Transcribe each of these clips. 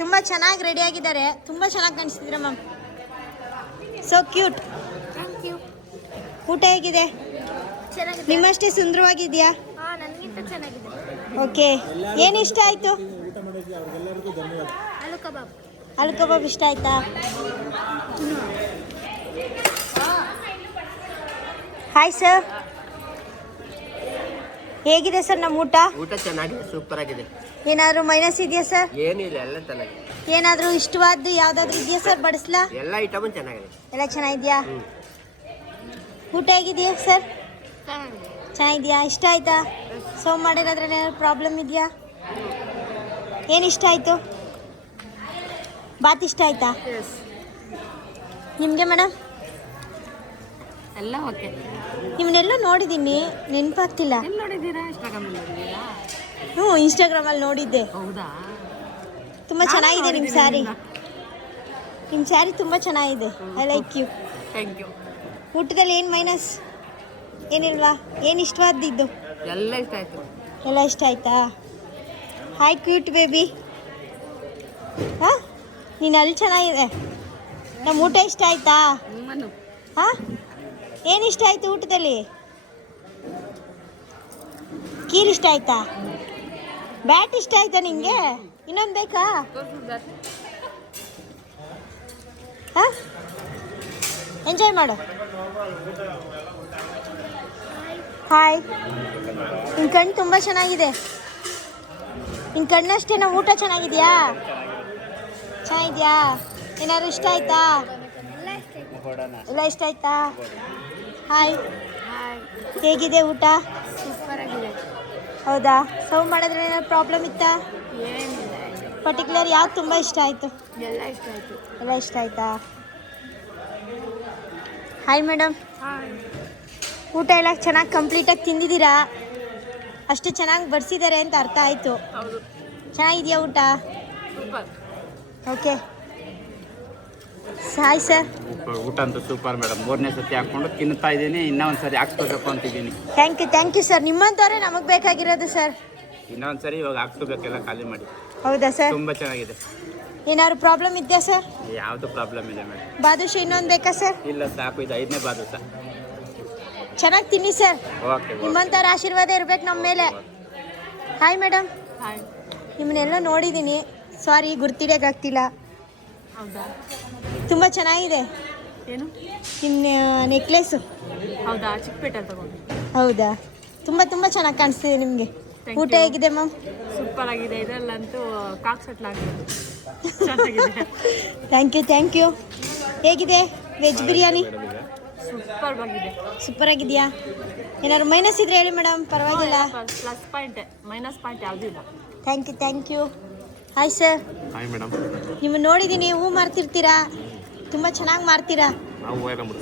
ತುಂಬ ಚೆನ್ನಾಗಿ ರೆಡಿ ಆಗಿದ್ದಾರೆ. ತುಂಬ ಚೆನ್ನಾಗಿ ಕಾಣಿಸ್ತಿದ್ದೀರಾ ma'am. So cute. Thank you. ಊಟ ಹೇಗಿದೆ? ಚೆನ್ನಾಗಿದೆ. ನಿಮ್ಮಷ್ಟೇ ಸುಂದರವಾಗಿದೆಯಾ? ಹಾಂ, ನನಗಿಂತ ಚೆನ್ನಾಗಿದೆ. ಓಕೆ. ಏನು ಇಷ್ಟ ಆಯಿತು? ಆಲೂ ಕಬಾಬ್. ಆಲೂ ಕಬಾಬ್ ಇಷ್ಟ ಆಯ್ತಾ? ಹಾಯ್ ಸರ್, ಹೇಗಿದೆ ಸರ್ ನಮ್ಮ ಊಟ? ಊಟ ಚೆನ್ನಾಗಿದೆ, ಸೂಪರ್ ಆಗಿದೆ. ಏನಾದರೂ ಮೈನಸ್ ಇದೆಯಾ ಸರ್? ಏನಿಲ್ಲ, ಎಲ್ಲ ಚೆನ್ನಾಗಿದೆ. ಏನಾದರೂ ಇಷ್ಟವಾದ್ದು ಯಾವುದಾದ್ರೂ ಇದೆಯಾ ಸರ್ ಬಡಿಸ್ಲಾ? ಎಲ್ಲ ಐಟಮು ಚೆನ್ನಾಗಿದೆ. ಎಲ್ಲ ಚೆನ್ನಾಗಿದೆಯಾ? ಊಟ ಹೇಗಿದೆಯಾ ಸರ್? ಚೆನ್ನಾಗಿದೆಯಾ? ಇಷ್ಟ ಆಯ್ತಾ? ಸರ್ವ್ ಮಾಡಿರೋದ್ರಲ್ಲಿ ಏನಾದ್ರು ಪ್ರಾಬ್ಲಮ್ ಇದೆಯಾ? ಏನು ಇಷ್ಟ ಆಯಿತು? ಬಾತ್ ಇಷ್ಟ ಆಯ್ತಾ? ನಿಮಗೆ ಮೇಡಮ್? ಎಲ್ಲ ಓಕೆ. ನಿಮ್ಮನ್ನೆಲ್ಲೋ ನೋಡಿದ್ದೀನಿ, ನೆನಪಾಗ್ತಿಲ್ಲ. ಎಲ್ಲಿ ನೋಡಿದ್ದೀರಾ? ಇನ್ಸ್ಟಾಗ್ರಾಮಲ್ಲಿ ನೋಡಿದ್ದೀರಾ? ಹ್ಞೂ, ಇನ್ಸ್ಟಾಗ್ರಾಮಲ್ಲಿ ನೋಡಿದ್ದೆ. ಹೌದಾ? ತುಂಬ ಚೆನ್ನಾಗಿದೆ ನಿಮ್ಮ ಸ್ಯಾರಿ. ನಿಮ್ಮ ಸ್ಯಾರಿ ತುಂಬ ಚೆನ್ನಾಗಿದೆ. I like you. Thank you. ಊಟದಲ್ಲಿ ಏನು ಮೈನಸ್ ಏನಿಲ್ವಾ? ಏನು ಇಷ್ಟವಾದ್ದು? ಎಲ್ಲ ಇಷ್ಟ ಆಯಿತು. ಎಲ್ಲ ಇಷ್ಟ ಆಯ್ತಾ? Hi cute baby. ಹಾಂ, ನೀನು ಅಲ್ಲಿ ಚೆನ್ನಾಗಿದೆ. ನಮ್ಮ ಊಟ ಇಷ್ಟ ಆಯ್ತಾ? ನಿಮ್ಮನ್ನು ಹಾಂ, ಏನು ಇಷ್ಟ ಆಯಿತು ಊಟದಲ್ಲಿ? ಕೀರ್ ಇಷ್ಟ ಆಯ್ತಾ? ಬ್ಯಾಟ್ ಇಷ್ಟ ಆಯ್ತಾ ನಿಮಗೆ? ಇನ್ನೊಂದು ಬೇಕಾ? ಹಾಂ, ಎಂಜಾಯ್ ಮಾಡು. ಹಾಯ್. ನಿನ್ನ ಕಣ್ಣು ತುಂಬ ಚೆನ್ನಾಗಿದೆ. ನಿನ್ನ ಕಣ್ಣಷ್ಟೇ ನಾವು ಊಟ ಚೆನ್ನಾಗಿದೆಯಾ? ಚೆನ್ನಾಗಿದೆಯಾ? ಏನಾದ್ರು ಇಷ್ಟ ಆಯ್ತಾ? ಎಲ್ಲ ಇಷ್ಟ ಆಯ್ತಾ? ಹಾಯ್. ಹೇಗಿದೆ ಊಟ? ಸೂಪರ್ ಆಗಿದೆ. ಹೌದಾ? ಸರ್ವ್ ಮಾಡಿದ್ರೆ ಏನಾದ್ರು ಪ್ರಾಬ್ಲಮ್ ಇತ್ತಾ? ಏನಿಲ್ಲ. ಪರ್ಟಿಕ್ಯುಲರ್ ಯಾವ್ದು ತುಂಬ ಇಷ್ಟ ಆಯಿತು? ಎಲ್ಲ ಇಷ್ಟ ಆಯಿತು. ಎಲ್ಲ ಇಷ್ಟ ಆಯ್ತಾ? Hi madam. ಹಾಯ್. ಊಟ ಎಲ್ಲ ಚೆನ್ನಾಗಿ ಕಂಪ್ಲೀಟಾಗಿ ತಿಂದಿದ್ದೀರಾ? ಅಷ್ಟು ಚೆನ್ನಾಗಿ ಬಡಿಸಿದ್ದಾರೆ ಅಂತ ಅರ್ಥ ಆಯಿತು. ಹೌದು. ಚೆನ್ನಾಗಿದೆಯಾ ಊಟ? ಸೂಪರ್. ಓಕೆ. Hi sir. ಊಟ ಅಂತೂ ಸೂಪರ್ ಮೇಡಮ್. 3ನೇ ಸತಿ ಹಾಕ್ಕೊಂಡು ತಿನ್ನುತ್ತಾ ಇದ್ದೀನಿ. ಇನ್ನೂ ಒಂದು ಸರಿ ಹಾಕ್ಸ್ಕೋಬೇಕು ಅಂತಿದ್ದೀನಿ. Thank you sir. ನಿಮ್ಮಂಥವ್ರೆ ನಮಗೆ ಬೇಕಾಗಿರೋದು ಸರ್. ಇನ್ನೊಂದು ಸರಿ ಇವಾಗ ಹಾಕ್ಸ್ಕೋಬೇಕೆಲ್ಲ ಖಾಲಿ ಮಾಡಿ. ಹೌದಾ ಸರ್? ತುಂಬ ಚೆನ್ನಾಗಿದೆ. ಏನಾದ್ರು ಪ್ರಾಬ್ಲಮ್ ಇದೆಯಾ ಸರ್? ಯಾವುದು ಪ್ರಾಬ್ಲಮ್ ಇಲ್ಲ ಮೇಡಮ್. ಬಾದುಷ ಇನ್ನೊಂದು ಬೇಕಾ ಸರ್? ಇಲ್ಲ ಸಾಕು, ಇದು 5ನೇ ಬಾದುಷ. ಚೆನ್ನಾಗಿ ತಿನ್ನಿ ಸರ್. ಓಕೆ. ನಿಮ್ಮಂಥವ್ರ ಆಶೀರ್ವಾದ ಇರ್ಬೇಕು ನಮ್ಮ ಮೇಲೆ. Hi madam. ಹಾಯ್. ನಿಮ್ಮನ್ನೆಲ್ಲ ನೋಡಿದ್ದೀನಿ, ಸಾರಿ ಗುರ್ತಿಡಿಯೋಕ್ಕಾಗ್ತಿಲ್ಲ. ಹೌದಾ? ತುಂಬ ಚೆನ್ನಾಗಿದೆ ಏನು? ನಿಮ್ಮ ನೆಕ್ಲೆಸ್ಸು. ಹೌದಾ? ಚಿಕ್ಕಪೇಟೆ ತಗೊಂಡು. ಹೌದಾ? ತುಂಬ ಚೆನ್ನಾಗಿ ಕಾಣಿಸ್ತಿದೆ ನಿಮಗೆ. ಊಟ ಹೇಗಿದೆ ಮ್ಯಾಮ್? ಸೂಪರ್ ಆಗಿದೆ. ಇದರಲ್ಲಂತೂ ಕಾಕ್ ಸೆಟ್ಲ್ ಆಗಿರೋದು ಚೆನ್ನಾಗಿದೆ. Thank you. ಹೇಗಿದೆ ವೆಜ್ ಬಿರಿಯಾನಿ? ಸೂಪರ್ ಆಗಿದೆ. ಸೂಪರ್ ಆಗಿದೆಯಾ? ಏನಾದ್ರು ಮೈನಸ್ ಇದ್ರೆ ಹೇಳಿ ಮೇಡಮ್, ಪರವಾಗಿಲ್ಲ. ಪ್ಲಸ್ ಪಾಯಿಂಟ್, ಮೈನಸ್ ಪಾಯಿಂಟ್ ಯಾವುದೂ ಇಲ್ಲ. Thank you. Hi sir. Hi madam. ನಿಮ್ಮನ್ನು ನೋಡಿದ್ದೀನಿ, ಹೂ ಮಾರ್ತಿರ್ತೀರಾ, ತುಂಬ ಚೆನ್ನಾಗಿ ಮಾರ್ತೀರಾ.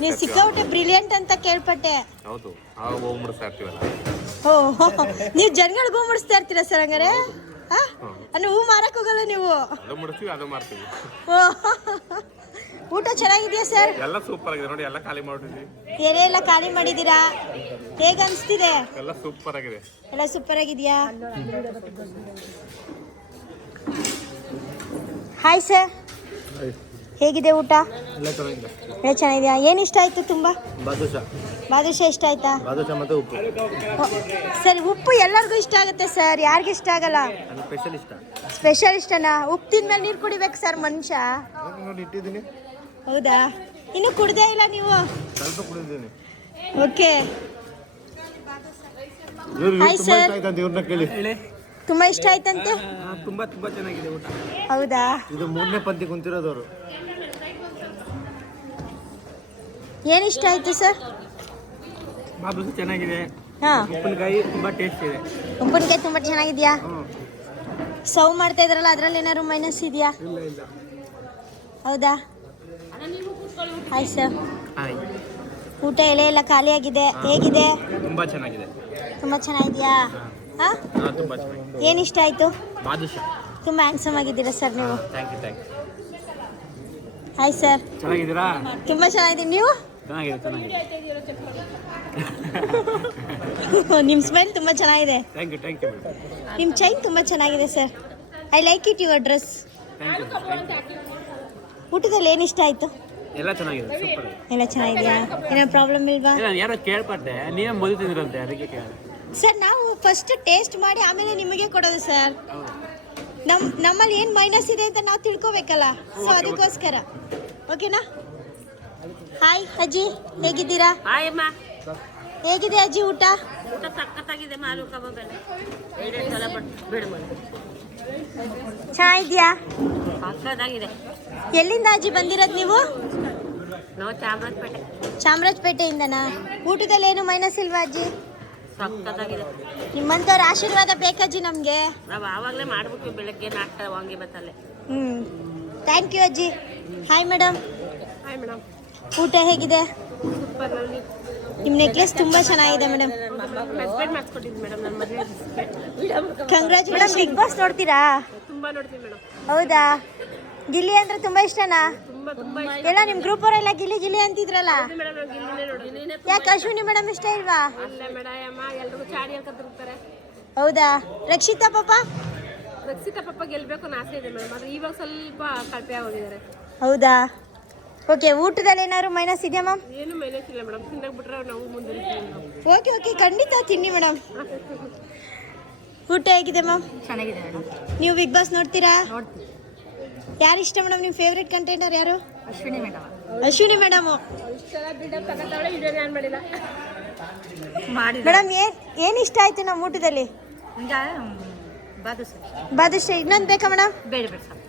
ನೀವು ಸಿಕ್ಕಾಪಟ್ಟೆ ಬ್ರಿಲಿಯಂಟ್ ಅಂತ ಕೇಳ್ಪಟ್ಟೆ. ಹೌದು, ನಾವು ಹೂ ಮುಡಿಸ್ತಾ ಇರ್ತೀವಲ್ಲ. ಓ, ನೀವು ಜನಗಳಿಗೆ ಹೂ ಮುಡಿಸ್ತಾ ಇರ್ತೀರಾ ಸರ್? ಹಂಗಾರೆ ಅಂದ್ರೆ ಹೂ ಮಾರಕ್ಕೆ ಹೋಗಲ್ಲ ನೀವು? ಅದು ಮುಡಿಸ್ತೀವಿ, ಅದು ಮಾಡ್ತೀವಿ. ಓ, ಊಟ ಚೆನ್ನಾಗಿದೆಯಾ ಸರ್? ಎಲ್ಲ ಸೂಪರ್ ಆಗಿದೆ ನೋಡಿ. ಎಲ್ಲ ಖಾಲಿ ಮಾಡಿದ್ವಿ. ಎಲೆ ಎಲ್ಲ ಖಾಲಿ ಮಾಡಿದ್ದೀರಾ? ಹೇಗೆ ಅನಿಸ್ತಿದೆ? ಎಲ್ಲ ಸೂಪರ್ ಆಗಿದೆ. ಎಲ್ಲ ಸೂಪರ್ ಆಗಿದೆಯಾ? Hi sir. ಹೇಗಿದೆ ಊಟ? ಎಲ್ಲ ಚೆನ್ನಾಗಿದೆ. ಎಲ್ಲ ಚೆನ್ನಾಗಿದೆಯಾ? ಏನು ಇಷ್ಟ ಆಯಿತು ತುಂಬ? ಬಾದುಷ ಇಷ್ಟ ಆಯ್ತಾ? ಬಾದುಷ ಮತ್ತು ಉಪ್ಪು. ಸರಿ, ಉಪ್ಪು ಎಲ್ಲರಿಗೂ ಇಷ್ಟ ಆಗುತ್ತೆ ಸರ್, ಯಾರಿಗೂ ಇಷ್ಟ ಆಗಲ್ಲ? ಸ್ಪೆಷಲ್ ಇಷ್ಟ. ಸ್ಪೆಷಲ್ ಇಷ್ಟನಾ? ಉಪ್ಪು ತಿಂದ್ಮೇಲೆ ನೀರು ಕುಡಿಬೇಕು ಸರ್ ಮನುಷ್ಯ. ನೋಡಿ ಇಟ್ಟಿದ್ದೀನಿ. ಹೌದಾ? ಇನ್ನೂ ಕುಡ್ದೇ ಇಲ್ಲ ನೀವು? ಸ್ವಲ್ಪ ಕುಡಿದಿದ್ದೀನಿ. ಓಕೆ. Hi sir. ಇವ್ರನ್ನ ಕೇಳಿ. ತುಂಬ ಇಷ್ಟ ಆಯ್ತಂತೆ? ತುಂಬಾ ಚೆನ್ನಾಗಿದೆ ಊಟ. ಹೌದಾ? ಇದು 3ನೇ ಪಂಕ್ತಿ ಕುಂತಿರೋದವರು. ಏನು ಇಷ್ಟ ಆಯಿತು ಸರ್? ಬಾದುಷ ಚೆನ್ನಾಗಿದೆ. ಹಾಂ, ಉಪ್ಪಿನಕಾಯಿ ತುಂಬ ಟೇಸ್ಟ್ ಇದೆ. ಉಪ್ಪಿನಕಾಯಿ ತುಂಬ ಚೆನ್ನಾಗಿದೆಯಾ? ಸರ್ವ್ ಮಾಡ್ತಾ ಇದ್ರಲ್ಲ, ಅದರಲ್ಲಿ ಏನಾದ್ರು ಮೈನಸ್ ಇದೆಯಾ? ಇಲ್ಲ. ಹೌದಾ? Hi sir. ಹಾಯ್. ಊಟ ಎಲೆ ಎಲ್ಲ ಖಾಲಿಯಾಗಿದೆ, ಹೇಗಿದೆ? ತುಂಬ ಚೆನ್ನಾಗಿದೆ. ತುಂಬ ಚೆನ್ನಾಗಿದೆಯಾ? ಹಾಂ, ತುಂಬ ಚೆನ್ನಾಗಿದೆ. ಏನು ಇಷ್ಟ ಆಯಿತು? ಬಾದುಷ. ತುಂಬ ಹ್ಯಾಂಡ್ಸಮ್ ಆಗಿದ್ದೀರಾ ಸರ್ ನೀವು. Thank you. Hi sir. ಚೆನ್ನಾಗಿದ್ದೀರಾ? ತುಂಬ ಚೆನ್ನಾಗಿದ್ದೀನಿ. ನೀವು? ಚೆನ್ನಾಗಿದೆ. ನಿಮ್ಮ ಸ್ಮೈಲ್ ತುಂಬ ಚೆನ್ನಾಗಿದೆ. Thank you. ನಿಮ್ಮ ಚೈನ್ ತುಂಬ ಚೆನ್ನಾಗಿದೆ sir. I like it your dress. Thank you. ಊಟದಲ್ಲಿ ಏನು ಇಷ್ಟ ಆಯಿತು? ಎಲ್ಲ ಚೆನ್ನಾಗಿದೆ, ಸೂಪರ್. ಎಲ್ಲ ಚೆನ್ನಾಗಿದೆಯಾ? ಏನೋ ಪ್ರಾಬ್ಲಮ್ ಇಲ್ವಾ? ಯಾರೋ ಕೇಳ್ಪಟ್ಟೆ, ನೀವೇ ಮೊದಲು ತಿಂದಿರಂತೆ, ಅದಕ್ಕೆ ಕೇಳಿದೆ. ಸರ್ ನಾವು ಫಸ್ಟ್ ಟೇಸ್ಟ್ ಮಾಡಿ ಆಮೇಲೆ ನಿಮಗೆ ಕೊಡೋದು ಸರ್. ನಮ್ಮಲ್ಲಿ ಏನು ಮೈನಸ್ ಇದೆ ಅಂತ ನಾವು ತಿಳ್ಕೊಬೇಕಲ್ಲ, ಸೊ ಅದಕ್ಕೋಸ್ಕರ. ಓಕೆನಾ? ಹಾಯ್ ಅಜ್ಜಿ, ಹೇಗಿದ್ದೀರಾ? ಹಾಯ್ ಅಮ್ಮ. ಹೇಗಿದೆ ಅಜ್ಜಿ ಊಟ? ಊಟ ಸಖತ್ತಾಗಿದೆ. ಮಾಲು ಕಬಾಬ್ ಎಲ್ಲ ಬಿಡು ಚೆನ್ನಾಗಿದ್ಯಾ? ಸಖತ್ತಾಗಿದೆ. ಎಲ್ಲಿಂದ ಅಜ್ಜಿ ಬಂದಿರೋದು ನೀವು? ನಾವು ಚಾಮರಾಜಪೇಟೆ. ಚಾಮರಾಜಪೇಟೆಯಿಂದನಾ? ಊಟದಲ್ಲಿ ಏನು ಮೈನಸ್ ಇಲ್ವಾ ಅಜ್ಜಿ? ಸಖತ್ತಾಗಿದೆ. ನಿಮ್ಮಂಥವ್ರ ಆಶೀರ್ವಾದ ಬೇಕಜ್ಜಿ ನಮಗೆ. ನಾವು ಆವಾಗಲೇ ಮಾಡ್ಬಿಟ್ಟು ಬೆಳಗ್ಗೆ ನಾಷ್ಟ ವಾಂಗಿಬಾತಲ್ಲೇ. ಥ್ಯಾಂಕ್ ಯು ಅಜ್ಜಿ. Hi madam. Hi madam. ಊಟ ಹೇಗಿದೆ? ಸೂಪರ್. ನಿಮ್ಮ ನೆಕ್ಲೆಸ್ ತುಂಬ ಚೆನ್ನಾಗಿದೆ ಮೇಡಮ್. ಹಸ್ಬೆಂಡ್ ಮಾಡಿಸ್ಕೊಟ್ಟಿದ್ದು ಮೇಡಮ್, ನನ್ನ ಮದುವೆ. ಕಂಗ್ರ್ಯಾಚುಲೇಷನ್. ಬಿಗ್ ಬಾಸ್ ನೋಡ್ತೀರಾ? ತುಂಬ ನೋಡ್ತೀನಿ ಮೇಡಮ್. ಹೌದಾ? ಗಿಲ್ಲಿ ಅಂದ್ರೆ ತುಂಬ ಇಷ್ಟನಾ? ತುಂಬ ತುಂಬ ಎಲ್ಲ ನಿಮ್ಮ ಗ್ರೂಪ್ ಅವರೆಲ್ಲ ಗಿಲ್ಲಿ ಗಿಲ್ಲಿ ಅಂತಿದ್ರಲ್ಲ, ಮೇಡಮ್. ನಾವು ಗಿಲ್ಲಿನೇ ನೋಡಿ. ಯಾಕೆ ಅಶ್ವಿನಿ ಮೇಡಮ್ ಇಷ್ಟ ಇಲ್ವಾ? ಅಲ್ಲ ಮೇಡಮ್, ಅಮ್ಮ ಎಲ್ರಿಗೂ ಚಾಡಿ ಹೇಳ್ಕೊತಿರ್ತಾರೆ. ಹೌದಾ? ರಕ್ಷಿತಾ ಪಾಪ? ರಕ್ಷಿತಾ ಪಾಪ ಗೆಲ್ಬೇಕು ಅನ್ನೋ ಆಸೆ ಇದೆ ಮೇಡಮ್, ಆದರೆ ಇವಾಗ ಸ್ವಲ್ಪ ಕಳಪೆ ಆಗೋಗಿದ್ದಾರೆ. ಹೌದಾ? ಓಕೆ. ಊಟದಲ್ಲಿ ಏನಾದ್ರು ಮೈನಸ್ ಇದೆಯಾ ಮ್ಯಾಮ್? ಏನು ಮೈನಸ್ ಇಲ್ಲ ಮೇಡಮ್, ತಿನ್ನಕ್ಕೆ ಬಿಟ್ರೆ ನಾವು ಮುಂದೆ. ಓಕೆ ಓಕೆ, ಖಂಡಿತ ತಿನ್ನಿ ಮೇಡಮ್. ಊಟ ಹೇಗಿದೆ ಮ್ಯಾಮ್? ಚೆನ್ನಾಗಿದೆ ಮೇಡಮ್. ನೀವು ಬಿಗ್ ಬಾಸ್ ನೋಡ್ತೀರಾ? ನೋಡ್ತೀವಿ. ಯಾರು ಇಷ್ಟ ಮೇಡಮ್? ನಿಮ್ಮ ಫೇವ್ರೆಟ್ ಕಂಟೆಂಟರ್ ಯಾರು? ಅಶ್ವಿನಿ ಮೇಡಮ್. ಅಶ್ವಿನಿ ಮೇಡಮು. ಇಷ್ಟೆಲ್ಲ ಬಿಲ್ಡಪ್ ತಗೋತಾಳೆ, ವಿಡಿಯೋ ನಾನು ಮಾಡಿಲ್ಲ. ಮೇಡಮ್ ಏನು ಇಷ್ಟ ಆಯ್ತು ನಮ್ಮ ಊಟದಲ್ಲಿ? ಈಗ ಬಾದುಷ. ಇನ್ನೊಂದು ಬೇಕಾ ಮೇಡಮ್? ಬೇಡ ಬೇಡ ಸರ್.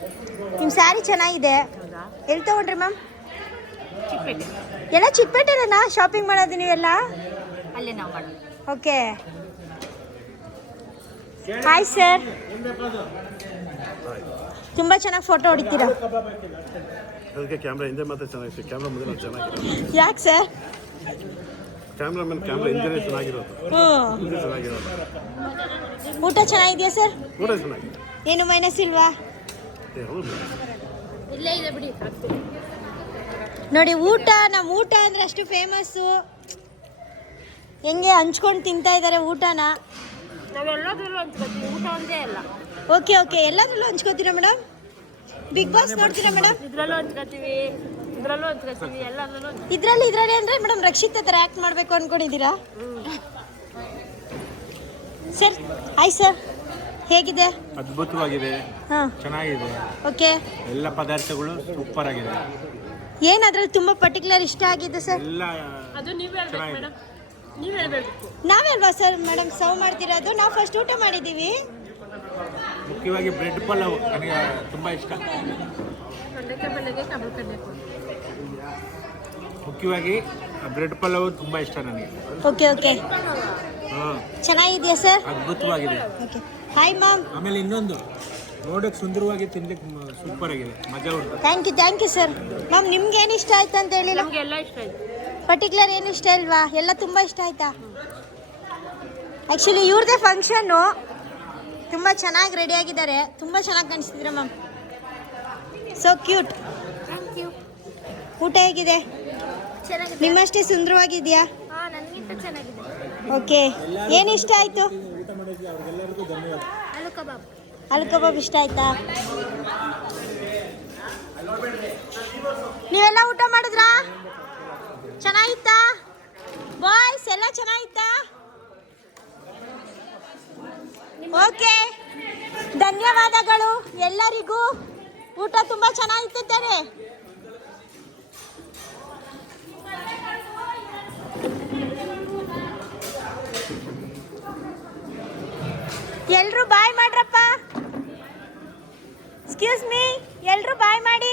ನಿಮ್ಮ ಸ್ಯಾರಿ ಚೆನ್ನಾಗಿದೆ. ಹೌದಾ? ಎಲ್ಲಿ ತೊಗೊಂಡ್ರಿ ಮ್ಯಾಮ್? ಚಿಕ್ಕಪೇಟೆ. ಎಲ್ಲ ಚಿಕ್ಕಪೇಟೆನಾ ಶಾಪಿಂಗ್ ಮಾಡೋದು ನೀವೆಲ್ಲ? ಅಲ್ಲೇ ನಾವು ಮಾಡೋದು. ಓಕೆ. Hi sir. ತುಂಬ ಚೆನ್ನಾಗಿ ಫೋಟೋ ಹೊಡಿತೀರಾ. ಅದಕ್ಕೆ ಕ್ಯಾಮ್ರಾ ಹಿಂದೆ ಮಾತ್ರ ಚೆನ್ನಾಗಿತ್ತು, ಕ್ಯಾಮ್ರಾ ಮುಂದೆ ಚೆನ್ನಾಗಿರೋದು. ಯಾಕೆ ಸರ್? ಕ್ಯಾಮ್ರಾ ಹಿಂದೆ ಚೆನ್ನಾಗಿರೋದು, ಮುಂದೆ ಚೆನ್ನಾಗಿರೋದು. ಊಟ ಚೆನ್ನಾಗಿದೆಯಾ ಸರ್? ಊಟ ಚೆನ್ನಾಗಿದೆ. ಏನು ಮೈನಸ್ ಇಲ್ವಾ? ಹೌದು. ಇಲ್ಲೇ ಇದೆ ಬಿಡಿ. ನೋಡಿ ಊಟ, ನಮ್ಮ ಊಟ ಅಂದರೆ ಅಷ್ಟು ಫೇಮಸ್ಸು. ಹೆಂಗೆ ಹಂಚ್ಕೊಂಡು ತಿಂತಾ ಇದ್ದಾರೆ ಊಟನ. ನಾವೆಲ್ಲದ್ರಲ್ಲೂ ಹಂಚ್ಕೊತೀವಿ, ಊಟ ಒಂದೇ ಅಲ್ಲ. ಓಕೆ ಓಕೆ, ಎಲ್ಲದರಲ್ಲೂ ಹಂಚ್ಕೋತೀರಾ ಮೇಡಮ್? ಬಿಗ್ ಬಾಸ್ ನೋಡ್ತೀರಾ ಮೇಡಮ್? ಇದ್ರಲ್ಲೂ ಹಂಚ್ಕೊತೀವಿ, ಇದ್ರಲ್ಲೂ ಹಂಚ್ಕೊತೀವಿ, ಎಲ್ಲದರಲ್ಲೂ. ಇದರಲ್ಲಿ ಅಂದರೆ ಮೇಡಮ್ ರಕ್ಷಿತಾ ಥರ ಆ್ಯಕ್ಟ್ ಮಾಡಬೇಕು ಅಂದ್ಕೊಂಡಿದ್ದೀರಾ? ಸರ್ ಹಾಯ್ ಸರ್, ಹೇಗಿದೆ? ಅದ್ಭುತವಾಗಿದೆ, ಹಾಂ ಚೆನ್ನಾಗಿದೆ. ಓಕೆ. ಎಲ್ಲ ಪದಾರ್ಥಗಳು ಸೂಪರ್ ಆಗಿದೆ. ಏನು ಅದ್ರಲ್ಲಿ ತುಂಬ ಪರ್ಟಿಕ್ಯುಲರ್ ಇಷ್ಟ ಆಗಿದೆ ಸರ್? ಎಲ್ಲ ಅದು ನೀವು ಹೇಳ್ಬೇಕು ಮೇಡಮ್, ನೀವು ಹೇಳ್ಬೇಕು. ನಾವೇ ಅಲ್ವಾ ಸರ್ ಮೇಡಮ್ ಸರ್ವ್ ಮಾಡ್ತಿರೋದು? ನಾವು ಫಸ್ಟ್ ಊಟ ಮಾಡಿದ್ದೀವಿ. ಮುಖ್ಯವಾಗಿ ಬ್ರೆಡ್ ಪಲಾವ್ ನನಗೆ ತುಂಬ ಇಷ್ಟ. ಬೆಳಗ್ಗೆ ಕಬಲ್ ಕಡಬೇಕು. ಮುಖ್ಯವಾಗಿ ಬ್ರೆಡ್ ಪಲಾವ್ ತುಂಬ ಇಷ್ಟ ನನಗೆ. Okay okay. ಹಾಂ, ಚೆನ್ನಾಗಿದೆಯಾ ಸರ್? ಅದ್ಭುತವಾಗಿದೆ. ಓಕೆ. Hi ma'am. ಆಮೇಲೆ ಇನ್ನೊಂದು ನೋಡೋಕೆ ಸುಂದರವಾಗಿ ತಿನ್ಲಿಕ್ಕೆ ಸೂಪರ್ ಆಗಿದೆ, ಮಜಾ ಉಂಟು. Thank you sir. ಮ್ಯಾಮ್ ನಿಮ್ಗೆ ಏನು ಇಷ್ಟ ಆಯ್ತು ಅಂತ ಹೇಳಿಲ್ಲ? ನಮಗೆ ಎಲ್ಲ ಇಷ್ಟ ಆಯ್ತು. ಪರ್ಟಿಕ್ಯುಲರ್ ಏನು ಇಷ್ಟ ಇಲ್ವಾ? ಎಲ್ಲ ತುಂಬ ಇಷ್ಟ ಆಯ್ತಾ? ಆ್ಯಕ್ಚುಲಿ ಇವ್ರದ್ದೇ ಫಂಕ್ಷನ್ನು, ತುಂಬ ಚೆನ್ನಾಗಿ ರೆಡಿಯಾಗಿದ್ದಾರೆ, ತುಂಬ ಚೆನ್ನಾಗಿ ಕಾಣಿಸ್ತಿದ್ರು ma'am. So cute. Thank you. ಊಟ ಹೇಗಿದೆ? ಚೆನ್ನಾಗಿದೆ. ನಿಮ್ಮಷ್ಟೇ ಸುಂದರವಾಗಿದೆಯಾ? ಹಾಂ, ನನಗಿಂತ ಚೆನ್ನಾಗಿದೆ. ಓಕೆ. ಏನು ಇಷ್ಟ ಆಯಿತು? ಆಲೂ ಕಬಾಬ್. ಆಲೂ ಕಬಾಬ್ ಇಷ್ಟ ಆಯ್ತಾ? ನೀವೆಲ್ಲ ಊಟ ಮಾಡಿದ್ರಾ? ಚೆನ್ನಾಗಿತ್ತಾ ಬಾಯ್ಸ್? ಎಲ್ಲ ಚೆನ್ನಾಗಿತ್ತಾ? ಓಕೆ, ಧನ್ಯವಾದಗಳು ಎಲ್ಲರಿಗೂ. ಊಟ ತುಂಬ ಚೆನ್ನಾಗಿತ್ತು ತಾನೆ? ಎಲ್ರು ಬಾಯ್ ಮಾಡ್ರಪ್ಪ. ಎಕ್ಸ್ಕ್ಯೂಸ್ ಮೀ, ಎಲ್ರು ಬಾಯ್ ಮಾಡಿ.